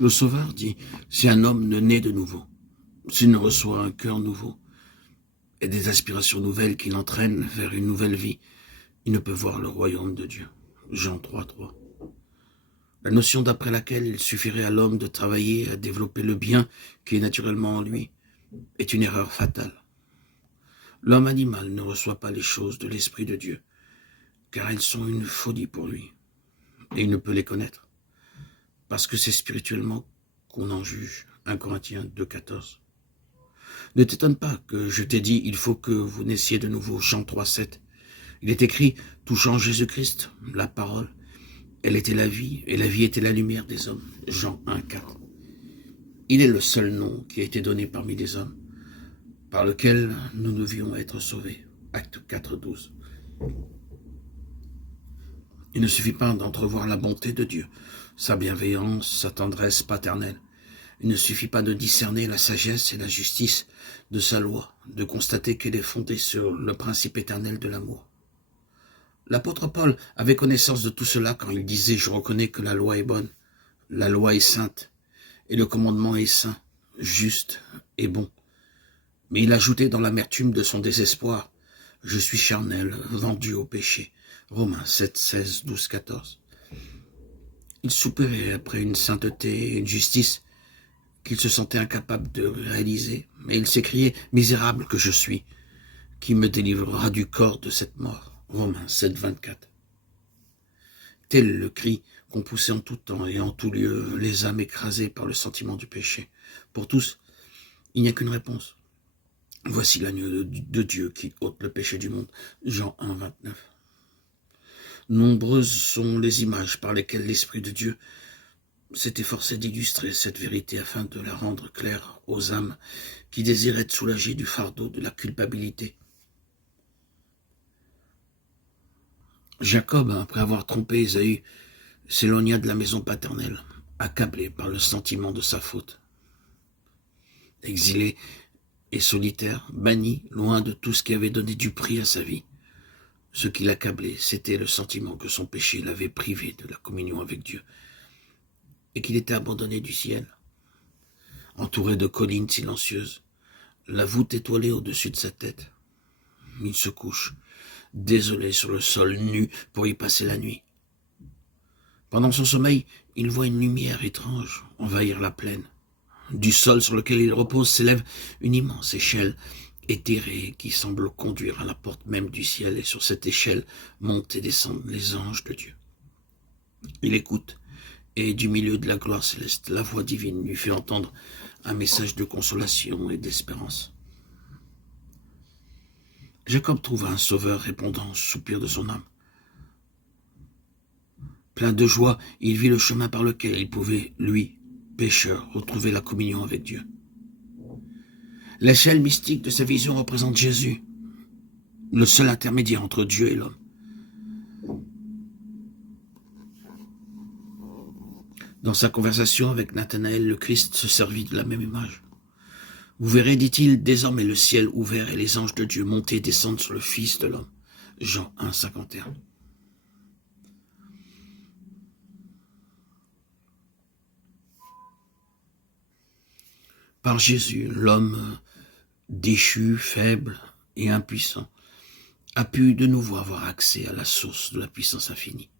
Le Sauveur dit, si un homme ne naît de nouveau, s'il ne reçoit un cœur nouveau et des aspirations nouvelles qui l'entraînent vers une nouvelle vie, il ne peut voir le royaume de Dieu. Jean 3:3. La notion d'après laquelle il suffirait à l'homme de travailler à développer le bien qui est naturellement en lui est une erreur fatale. L'homme animal ne reçoit pas les choses de l'Esprit de Dieu, car elles sont une folie pour lui, et il ne peut les connaître, parce que c'est spirituellement qu'on en juge. 1 Corinthiens 2:14. Ne t'étonne pas que je t'ai dit, il faut que vous naissiez de nouveau. Jean 3:7. Il est écrit, touchant Jésus-Christ, la parole, elle était la vie, et la vie était la lumière des hommes. Jean 1:4. Il est le seul nom qui a été donné parmi les hommes, par lequel nous devions être sauvés. Acte 4:12. Il ne suffit pas d'entrevoir la bonté de Dieu, sa bienveillance, sa tendresse paternelle. Il ne suffit pas de discerner la sagesse et la justice de sa loi, de constater qu'elle est fondée sur le principe éternel de l'amour. L'apôtre Paul avait connaissance de tout cela quand il disait « Je reconnais que la loi est bonne, la loi est sainte, et le commandement est saint, juste et bon. » Mais il ajoutait dans l'amertume de son désespoir « Je suis charnel, vendu au péché. » Romains 7:16, 12, 14. Il soupirait après une sainteté et une justice qu'il se sentait incapable de réaliser, mais il s'écriait « Misérable que je suis, qui me délivrera du corps de cette mort ?» Romains 7:24. Tel le cri qu'on poussait en tout temps et en tout lieu les âmes écrasées par le sentiment du péché. Pour tous, il n'y a qu'une réponse. Voici l'agneau de Dieu qui ôte le péché du monde. Jean 1:29. Nombreuses sont les images par lesquelles l'Esprit de Dieu s'est efforcé d'illustrer cette vérité afin de la rendre claire aux âmes qui désirent être soulagées du fardeau de la culpabilité. Jacob, après avoir trompé Ésaü, s'éloigna de la maison paternelle, accablé par le sentiment de sa faute. Exilé et solitaire, banni, loin de tout ce qui avait donné du prix à sa vie. Ce qui l'accablait, c'était le sentiment que son péché l'avait privé de la communion avec Dieu et qu'il était abandonné du ciel. Entouré de collines silencieuses, la voûte étoilée au-dessus de sa tête, il se couche, désolé sur le sol nu pour y passer la nuit. Pendant son sommeil, il voit une lumière étrange envahir la plaine. Du sol sur lequel il repose s'élève une immense échelle éthérée qui semble conduire à la porte même du ciel, et sur cette échelle montent et descendent les anges de Dieu. Il écoute, et du milieu de la gloire céleste, la voix divine lui fait entendre un message de consolation et d'espérance. Jacob trouva un sauveur répondant au soupir de son âme. Plein de joie, il vit le chemin par lequel il pouvait, lui, pécheur, retrouver la communion avec Dieu. L'échelle mystique de sa vision représente Jésus, le seul intermédiaire entre Dieu et l'homme. Dans sa conversation avec Nathanaël, le Christ se servit de la même image. Vous verrez, dit-il, désormais le ciel ouvert et les anges de Dieu monter et descendre sur le Fils de l'homme. Jean 1:51. Par Jésus, l'homme déchu, faible et impuissant a pu de nouveau avoir accès à la source de la puissance infinie.